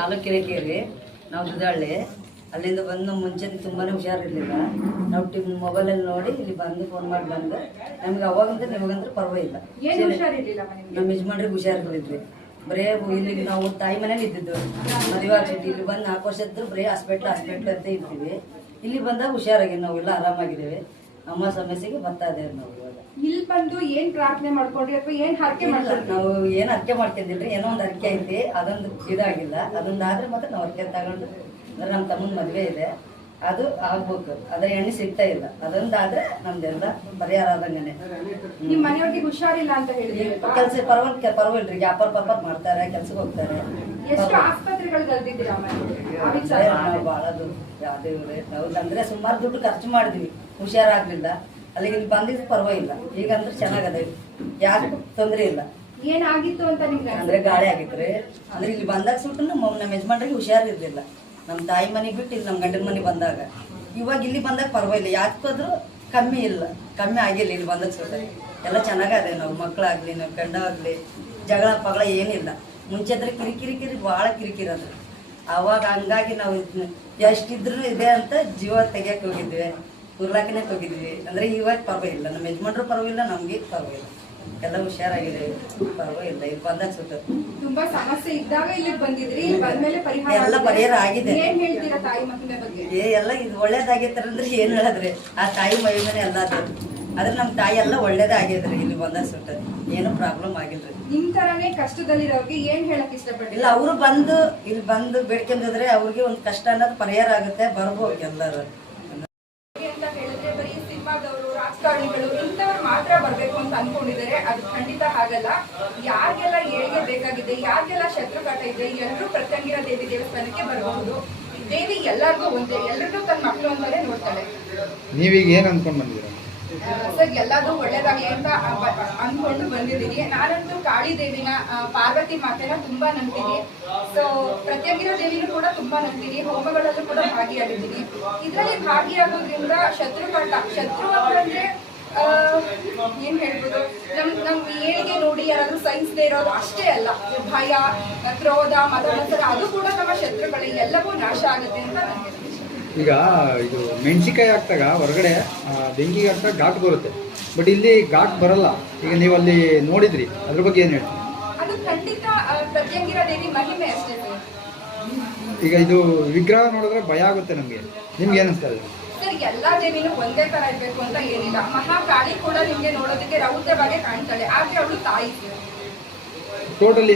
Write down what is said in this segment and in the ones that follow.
ಕಾಲು ಕಿರಿಕಿರಿ ನಾವು ದುದಾಳೆ ಅಲ್ಲಿಂದ ಬಂದು ಮುಂಚೆ ತುಂಬಾ ಹುಷಾರಿರಲಿಲ್ಲ. ನಾವು ಮೊಬೈಲಲ್ಲಿ ನೋಡಿ ಇಲ್ಲಿ ಬಂದು ಫೋನ್ ಮಾಡಿ ಬಂದು ನಮ್ಗೆ ಅವಾಗಂದ್ರೆ ನಿಮಗಂದ್ರೆ ಪರವಾಗಿಲ್ಲ. ನಮ್ಮ ಯಜಮಾನ್ರಿಗೆ ಹುಷಾರಿರ್ಲಿದ್ವಿ. ಬರೇ ಇಲ್ಲಿ ನಾವು ತಾಯಿ ಮನೇಲಿ ಇದ್ದಿದ್ದು. ಮದುವೆ ಆಗ್ತಿದ್ದು ಇಲ್ಲಿ ಬಂದು 4 ವರ್ಷ ಇದ್ರು ಬರೀ ಹಾಸ್ಪಿಟ್ಲ್ ಅಂತ ಇರ್ತೀವಿ. ಇಲ್ಲಿ ಬಂದಾಗ ಹುಷಾರಾಗಿ ನಾವೆಲ್ಲ ಆರಾಮಾಗಿದ್ದೇವೆ. ಅಮ್ಮ ಸಮಸ್ಯೆಗೆ ಬರ್ತಾ ಇದ್ದೇವೆ ನಾವು ಇವಾಗ. ಇಲ್ಲಿ ಬಂದು ಏನ್ ಪ್ರಾರ್ಥನೆ ಮಾಡ್ಕೊಂಡ್ರಿ ಅಥವಾ ಏನ್ ಹರಕೆ ಮಾಡ್ಕೊಂಡ್ರಿ? ನಾವು ಏನ್ ಹರಕೆ ಮಾಡ್ಕೊಂಡಿಲ್ರಿ, ಏನೋ ಒಂದು ಹರಕೆ ಐತಿ, ಅದೊಂದು ಇದಾಗಿಲ್ಲ. ಅದೊಂದಾದ್ರೆ ಮತ್ತೆ ನಾವು ಹರಕೆ ತಗೊಂಡು ಅಂದ್ರೆ ನಮ್ಮ ತಮ್ಮನ ಮದ್ವೆ ಇದೆ, ಅದು ಆಗ್ಬೇಕು. ಅದ್ರ ಎಣ್ಣೆ ಸಿಗ್ತಾ ಇಲ್ಲ. ಅದೊಂದಾದ್ರೆ ನಮ್ದೆಲ್ಲ ಪರಿಹಾರ ಆದಂಗನೆ. ನಿಮ್ ಮನೆಯವ್ರಿಗೆ ಹುಷಾರಿಲ್ಲ ಅಂತ ಹೇಳಿದ್ರಿ. ಕೆಲ್ಸ ಪರವಾಗಿಲ್ರಿ, ವ್ಯಾಪಾರ ಮಾಡ್ತಾರೆ, ಕೆಲ್ಸಕ್ಕೆ ಹೋಗ್ತಾರೆ. ಎಷ್ಟು ಆಸ್ಪತ್ರೆಗಳಿಗೆ ಅಲ್ದಿದ್ದೀರಾ? ಬಾಳದು ಯಾವ್ದೇ ನಾವು ಅಂದ್ರೆ ಸುಮಾರು ದುಡ್ಡು ಖರ್ಚು ಮಾಡಿದ್ವಿ, ಹುಷಾರಾಗ್ಲಿಲ್ಲ. ಅಲ್ಲಿಗೆ ಇಲ್ಲಿ ಬಂದಿದ್ದು ಪರವಾಗಿಲ್ಲ. ಈಗಂದ್ರೆ ಚೆನ್ನಾಗದ, ಯಾರು ತೊಂದ್ರೆ ಇಲ್ಲ. ಏನಾಗಿತ್ತು ಅಂತ ನಿಮ್ಗೆ? ಅಂದ್ರೆ ಗಾಳಿ ಆಗಿತ್ರಿ. ಅಂದ್ರೆ ಇಲ್ಲಿ ಬಂದಾಗ ಸುಟ್ಟು ನಮ್ಮ ಯಜಮಾನ್ರಿಗೆ ಹುಷಾರಿರ್ಲಿಲ್ಲ. ನಮ್ಮ ತಾಯಿ ಮನೆಗೆ ಬಿಟ್ಟು ಇಲ್ಲಿ ನಮ್ಮ ಗಂಡನ ಮನೆಗೆ ಬಂದಾಗ. ಇವಾಗ ಇಲ್ಲಿ ಬಂದಾಗ ಪರವಾಗಿಲ್ಲ, ಯಾಕಾದ್ರೂ ಕಮ್ಮಿ ಆಗಿಲ್ಲ. ಇಲ್ಲಿ ಬಂದಾಗ ಸುಟ್ಟ ಎಲ್ಲ ಚೆನ್ನಾಗದೆ. ನಾವು ಮಕ್ಕಳಾಗ್ಲಿ, ನಾವು ಗಂಡಾಗ್ಲಿ, ಜಗಳ ಪಗಳ ಏನಿಲ್ಲ. ಮುಂಚೆ ಅಂದ್ರೆ ಕಿರಿಕಿರಿ ಭಾಳ ಕಿರಿಕಿರಿ ಅದ್ರ. ಅವಾಗ ಹಂಗಾಗಿ ನಾವು ಎಷ್ಟಿದ್ರು ಇದೆ ಅಂತ ಜೀವ ತೆಗಿಯಕ್ಕೆ ಹೋಗಿದ್ವಿ, ಉರ್ಲಾಕಿನೇ ಹೋಗಿದ್ವಿ. ಅಂದ್ರೆ ಇವಾಗ ಪರವಾಗಿಲ್ಲ, ನಮ್ಮ ಯಜಮಾನ್ರು ಪರವಾಗಿಲ್ಲ, ನಮ್ಗೆ ಪರವಾಗಿಲ್ಲ, ಎಲ್ಲ ಹುಷಾರಾಗಿದೆ, ಪರವಾಗಿಲ್ಲ. ಇಲ್ಲಿ ಬಂದಾಗ ಸುಟ್ಟು ತುಂಬಾ ಸಮಸ್ಯೆ ಇದ್ದಾಗ ಇಲ್ಲಿ ಬಂದಿದ್ರಿ, ಬಂದ್ಮೇಲೆ ಎಲ್ಲ ಪರಿಹಾರ ಆಗಿದೆ. ಏನ್ ಹೇಳ್ತೀರಾ ತಾಯಿ ಮಹಿಮೆ ಬಗ್ಗೆ? ಎಲ್ಲ ಇದು ಒಳ್ಳೇದಾಗೈತಾರಂದ್ರೆ ಏನ್ ಹೇಳಿದ್ರಿ, ಆ ತಾಯಿ ಮಹಿಮೆನೆ ಎಲ್ಲ ಅದು. ಆದ್ರೆ ನಮ್ಮ ತಾಯಿ ಎಲ್ಲ ಒಳ್ಳೇದೇ ಆಗಿದ್ರಿ. ಇಲ್ಲಿ ಬಂದಾಗ ಸುಟ್ಟು ಏನೂ ಪ್ರಾಬ್ಲಮ್ ಆಗಿಲ್ರಿ. ನಿಮ್ ತರಾನೇ ಕಷ್ಟದಲ್ಲಿರೋರ್ಗೆ ಏನ್ ಹೇಳಕ್ ಇಷ್ಟಪಟ್ಟಿಲ್ಲ? ಅವರು ಇಲ್ಲಿ ಬಂದು ಬೇಡ್ಕೊಂಡಿದ್ರೆ ಅವ್ರಿಗೆ ಒಂದು ಕಷ್ಟ ಅನ್ನೋದು ಪರಿಹಾರ ಆಗುತ್ತೆ, ಬರ್ಬೋದು ಎಲ್ಲರೂ. ಅಂತ ಹೇಳಿದ್ರೆ ಬರೀ ಸಿನಿಮಾದವರು, ರಾಜಕಾರಣಿಗಳು ಇಂಥವ್ರು ಮಾತ್ರ ಬರ್ಬೇಕು ಅಂತ ಅನ್ಕೊಂಡಿದ್ದಾರೆ. ಅದು ಖಂಡಿತ ಹಾಗಲ್ಲ. ಯಾರಿಗೆಲ್ಲ ಏಳಿಗೆ ಬೇಕಾಗಿದೆ, ಯಾರಿಗೆಲ್ಲ ಶತ್ರುಘಾಟ ಇದೆ, ಎಲ್ಲರೂ ಪ್ರತ್ಯಂಗಿರ ದೇವಿ ದೇವಸ್ಥಾನಕ್ಕೆ ಬರಬಹುದು. ದೇವಿ ಎಲ್ಲರಿಗೂ ಒಂದೇ, ಎಲ್ಲರಿಗೂ ತನ್ನ ಮಕ್ಕಳು ಅಂತಾನೆ ನೋಡ್ತಾಳೆ. ನೀವೀಗ ಏನ್ ಅನ್ಕೊಂಡ್ ಬಂದಿದ್ದೀರಾ? ಸರ್, ಎಲ್ಲದೂ ಒಳ್ಳೇದಾಗ್ಲಿ ಅಂತ ಅನ್ಕೊಂಡು ಬಂದಿದ್ದೀನಿ. ನಾನಂತೂ ಕಾಳಿ ದೇವಿನ, ಪಾರ್ವತಿ ಮಾತೆನ ತುಂಬಾ ನಂಬ್ತೀನಿ. ಸೊ ಪ್ರತ್ಯಂಗಿರ ದೇವಿನೂ ಕೂಡ ತುಂಬಾ ನಂಬ್ತೀನಿ. ಹೋಮಗಳಲ್ಲೂ ಕೂಡ ಭಾಗಿಯಾಗಿದ್ದೀನಿ. ಇದರಲ್ಲಿ ಭಾಗಿಯಾಗೋದ್ರಿಂದ ಶತ್ರು ಅಂತಂದ್ರೆ ಏನ್ ಹೇಳ್ಬೋದು, ನಮ್ ಏಳಿಗೆ ನೋಡಿ ಯಾರಾದ್ರೂ ಸಹಿಸದೇ ಇರೋದು ಅಷ್ಟೇ ಅಲ್ಲ, ಭಯ, ಕ್ರೋಧ, ಮತಮತ್ಸರ ಅದು ಕೂಡ ನಮ್ಮ ಶತ್ರುಗಳೇ. ಎಲ್ಲವೂ ನಾಶ ಆಗುತ್ತೆ ಅಂತ ನನಗೆ. ಈಗ ಇದು ಮೆಣಸಿಕಾಯಿ ಹಾಕ್ದಾಗ ಹೊರಗಡೆ ಬೆಂಕಿಗೆ ಹಾಕ್ದಾಗ ಘಾಟ್ ಬರುತ್ತೆ, ಬಟ್ ಇಲ್ಲಿ ಘಾಟ್ ಬರಲ್ಲ. ಈಗ ನೀವು ಅಲ್ಲಿ ನೋಡಿದ್ರಿ, ಅದ್ರ ಬಗ್ಗೆ ಏನು ಹೇಳ್ತೀವಿ? ಅದು ಖಂಡಿತ ಪ್ರತ್ಯಂಗಿರ ದೇವಿ ಮಹಿಮೆ ಅಷ್ಟೇ. ಈಗ ಇದು ವಿಗ್ರಹ ನೋಡಿದ್ರೆ ಭಯ ಆಗುತ್ತೆ ನಮಗೆ, ನಿಮ್ಗೆ ಏನಿಸ್ತಾ ಇದೆ? ಸರ್, ಎಲ್ಲಾ ದೇವಿನೂ ಒಂದೇ ತರ ಇರ್ಬೇಕು ಅಂತ ಏನಿಲ್ಲ. ಮಹಾಕಾಳಿ ಕೂಡ ನಿಮ್ಗೆ ನೋಡೋದಕ್ಕೆ ರೌದ್ರವಾಗಿ ಕಾಣ್ತಾಳೆ, ಆದ್ರೆ ಅವಳು ತಾಯಿ. ಟೋಟಲಿ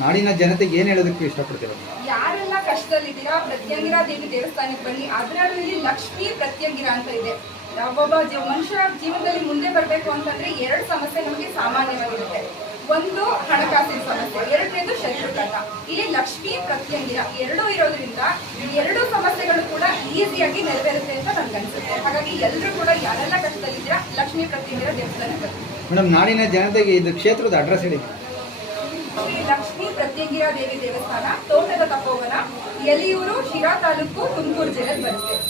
ನಾಡಿನ ಜನತೆಗೆ ಏನು ಹೇಳೋದಕ್ಕೆ ಇಷ್ಟಪಡ್ತೀರ? ಯಾರೆಲ್ಲ ಕಷ್ಟದಲ್ಲಿದ್ದೀರಾ, ಪ್ರತ್ಯಂಗಿರ ದೇವಿ ದೇವಸ್ಥಾನಕ್ಕೆ ಬನ್ನಿ. ಅದರಲ್ಲೂ ಇಲ್ಲಿ ಲಕ್ಷ್ಮೀ ಪ್ರತ್ಯಂಗಿರ ಅಂತ ಇದೆ. ಒಬ್ಬ ಮನುಷ್ಯ ಜೀವನದಲ್ಲಿ ಮುಂದೆ ಬರಬೇಕು ಅಂತಂದ್ರೆ 2 ಸಮಸ್ಯೆ ನಮಗೆ ಸಾಮಾನ್ಯವಾಗಿರುತ್ತೆ. ಒಂದು ಹಣಕಾಸಿನ ಸಮಸ್ಯೆ, ಎರಡನೇದು ಶತ್ರುಘಾತ. ಇಲ್ಲಿ ಲಕ್ಷ್ಮೀ ಪ್ರತ್ಯಂಗಿರ ಎರಡೂ ಇರೋದ್ರಿಂದ 2 ಸಮಸ್ಯೆಗಳು ಕೂಡ ಈಸಿಯಾಗಿ ನೆರವೇರುತ್ತೆ ಅಂತ ನನ್ಗನ್ಸುತ್ತೆ. ಹಾಗಾಗಿ ಎಲ್ಲರೂ ಕೂಡ ಯಾರೆಲ್ಲ ಕಷ್ಟದಲ್ಲಿದ್ದೀರಾ, ಲಕ್ಷ್ಮೀ ಪ್ರತ್ಯಂಗಿರ ದೇವಸ್ಥಾನಕ್ಕೆ ಬನ್ನಿ. ಮೇಡಮ್, ನಾಡಿನ ಜನತೆಗೆ ಇದು ಕ್ಷೇತ್ರದ ಅಡ್ರೆಸ್ ಹೇಳಿ. ಶ್ರೀ ಲಕ್ಷ್ಮೀ ಪ್ರತ್ಯಂಗಿರ ದೇವಿ ದೇವಸ್ಥಾನ, ತೋಟದ ತಪೋವನ, ಯಲಿಯೂರು, ಶಿರಾ ತಾಲೂಕು, ತುಮಕೂರು ಜಿಲ್ಲೆ ಬರುತ್ತೆ.